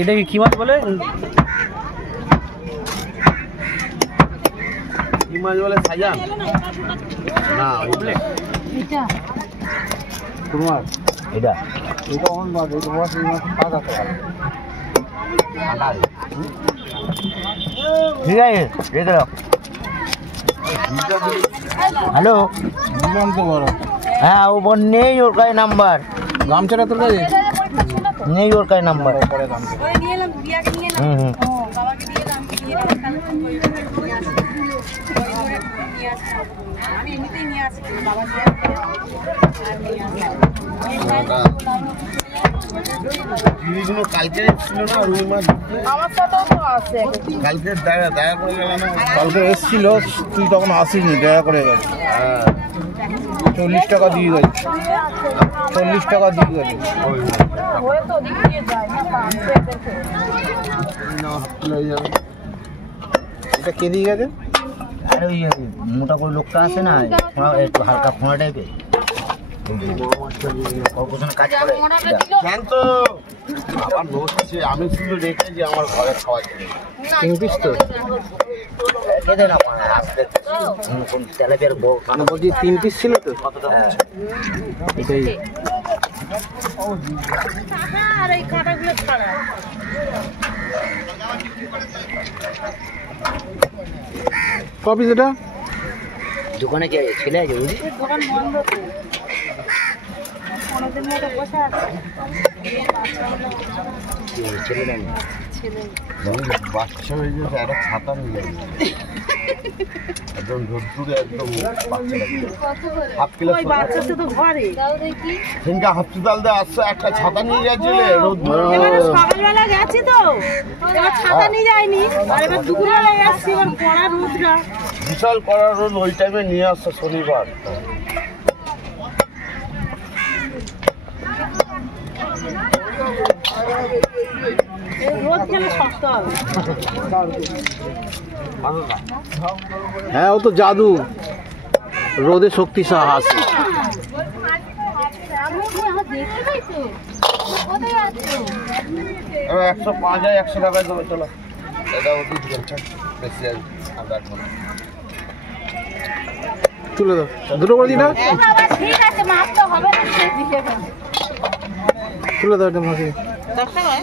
এটা কি মাছ বলে? কি মাছ বলে? সাজান না, এটা কোন মাছ? এটা অন্য মাছ। এটা মাছ, এই মাছ পাকা করা। ঠিক আছে, রেখে দাও। হ্যালো, হ্যাঁ, ও নেই ওর কাছে নাম্বার। গামছাটা তোর কাছে নেই, ওর কাছে নাম্বার। হুম, কালকে ছিল না রুই মাছ, কালকে দেখা করে গেল না। কালকে এসেছিল, তুই তখন আসিনি, দয়া করে গেল। 40 টাকা দিয়ে গেছে, 40 টাকা দিয়ে গেছে। এটা কে দিয়ে গেছে? আরে ওই মোটা করে লোকটা আছে না, একটু হালকা ফোঁড়া টাইপের, কাজ করে। জানতো আমার নোট আছে, আমি শুধু রেখেছি আমার ঘরে খাওয়া ছিল। কিংপিস তো কেটে না আসতে তেলাপিয়ার বউ মানে বলছি 3 পিস ছিল তো। এটাই কপি যেটা দোকানে কে ছেলে আছে বুঝলি? দোকান বন্ধ তো, অনেকদিন মতো বসে আছে। ছেলে নেই, ছেলে বাচ্চা হয়ে গেছে, একটা ছাতা নিয়ে যাবে একদম ঢুকঢুকে, একদম হাফ কিলো বাচ্চা তো ঘরে। সেদিনকে হসপিটাল দিয়ে আসছে, একটা ছাতা নিয়ে গেছিলে রোদ। এবারে সকালবেলা গেছি তো, এবার ছাতা নিয়ে যায়নি, আর এবার দুপুরবেলায় আসছি, এবার পড়া রোদটা বিশাল কড়া রোদ, ওই টাইমে নিয়ে আসছে শনিবার। রোদ খেলে শক্ত হবে। হ্যাঁ, ও তো জাদু, রোদে শক্তি সাহস। 105 যায়, 100 টাকায় দেবে। চলো এটা ওদিক বেশি আছে, তুলে দাও, দুটো করে দিই না, তুলে দাও এটা মাকে। 10 টাকায়